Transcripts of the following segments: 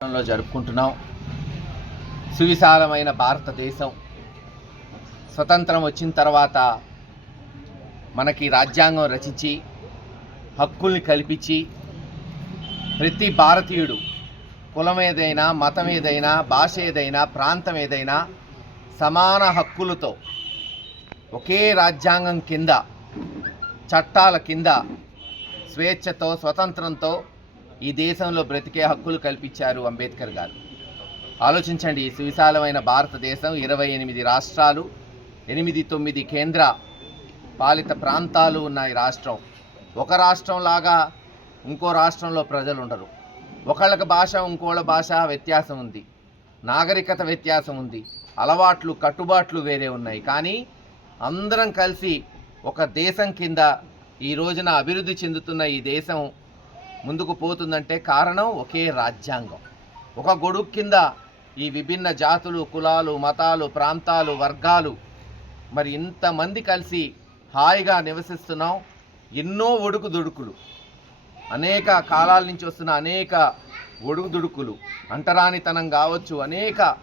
లో జరుపుకుంటున్నాం. సువిశాలమైన భారతదేశం. స్వతంత్రం వచ్చిన తర్వాత మనకి రాజ్యాంగం రచించి హక్కుల్ని కల్పించి ప్రతి భారతీయుడు కులం ఏదైనా మతం ఏదైనా భాష ఏదైనా ప్రాంతం ఏదైనా సమాన హక్కులతో ఒకే రాజ్యాంగం కింద చట్టాల కింద స్వేచ్ఛతో స్వతంత్రంతో ఈ దేశంలో బ్రతికే హక్కులు కల్పించారు అంబేద్కర్ గారు. ఆలోచించండి ఈ సువిశాలమైన భారతదేశం ఇరవై ఎనిమిది రాష్ట్రాలు ఎనిమిది తొమ్మిది కేంద్ర పాలిత ప్రాంతాలు ఉన్న ఈ రాష్ట్రం. ఒక రాష్ట్రం లాగా ఇంకో రాష్ట్రంలో ప్రజలు ఉండరు. ఒకళ్ళకి భాష ఇంకోళ్ళ భాష వ్యత్యాసం ఉంది. నాగరికత వ్యత్యాసం ఉంది. అలవాట్లు కట్టుబాట్లు వేరే ఉన్నాయి. కానీ అందరం కలిసి ఒక దేశం కింద ఈ రోజున అభివృద్ధి చెందుతున్న ఈ దేశం ముందుకు పోతుందంటే కారణం ఒకే రాజ్యాంగం. ఒక గొడుగు కింద ఈ విభిన్న జాతులు కులాలు మతాలు ప్రాంతాలు వర్గాలు మరి ఇంతమంది కలిసి హాయిగా నివసిస్తున్నాం. ఎన్నో ఒడుకు దుడుకులు. అనేక కాలాల నుంచి వస్తున్న అనేక ఒడుగు దుడుకులు. అంటరానితనం కావచ్చు అనేక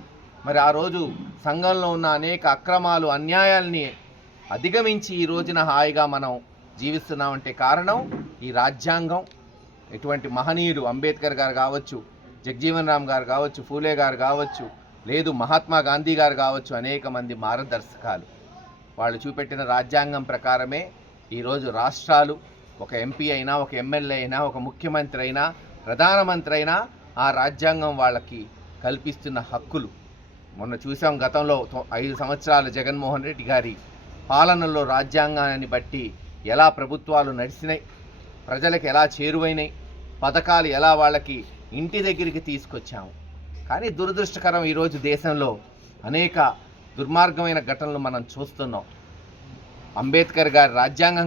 మరి ఆ రోజు సంఘంలో ఉన్న అనేక అక్రమాలు అన్యాయాల్ని అధిగమించి ఈ రోజున హాయిగా మనం జీవిస్తున్నామంటే కారణం ఈ రాజ్యాంగం. ఎటువంటి మహనీయుడు అంబేద్కర్ గారు కావచ్చు జగ్జీవన్ రామ్ గారు కావచ్చు ఫూలే గారు కావచ్చు లేదు మహాత్మా గాంధీ గారు కావచ్చు అనేక మంది మార్గదర్శకాలు. వాళ్ళు చూపెట్టిన రాజ్యాంగం ప్రకారమే ఈరోజు రాష్ట్రాలు ఒక ఎంపీ అయినా ఒక ఎమ్మెల్యే అయినా ఒక ముఖ్యమంత్రి అయినా ప్రధానమంత్రి అయినా ఆ రాజ్యాంగం వాళ్ళకి కల్పిస్తున్న హక్కులు. మొన్న చూసాం గతంలో ఐదు సంవత్సరాల జగన్మోహన్ రెడ్డి గారి పాలనలో రాజ్యాంగాన్ని బట్టి ఎలా ప్రభుత్వాలు నడిచినాయి ప్రజలకు ఎలా చేరువైనాయి పథకాలు ఎలా వాళ్ళకి ఇంటి దగ్గరికి తీసుకొచ్చాము. కానీ దురదృష్టకరం ఈరోజు దేశంలో అనేక దుర్మార్గమైన ఘటనలు మనం చూస్తున్నాం. అంబేద్కర్ గారి రాజ్యాంగం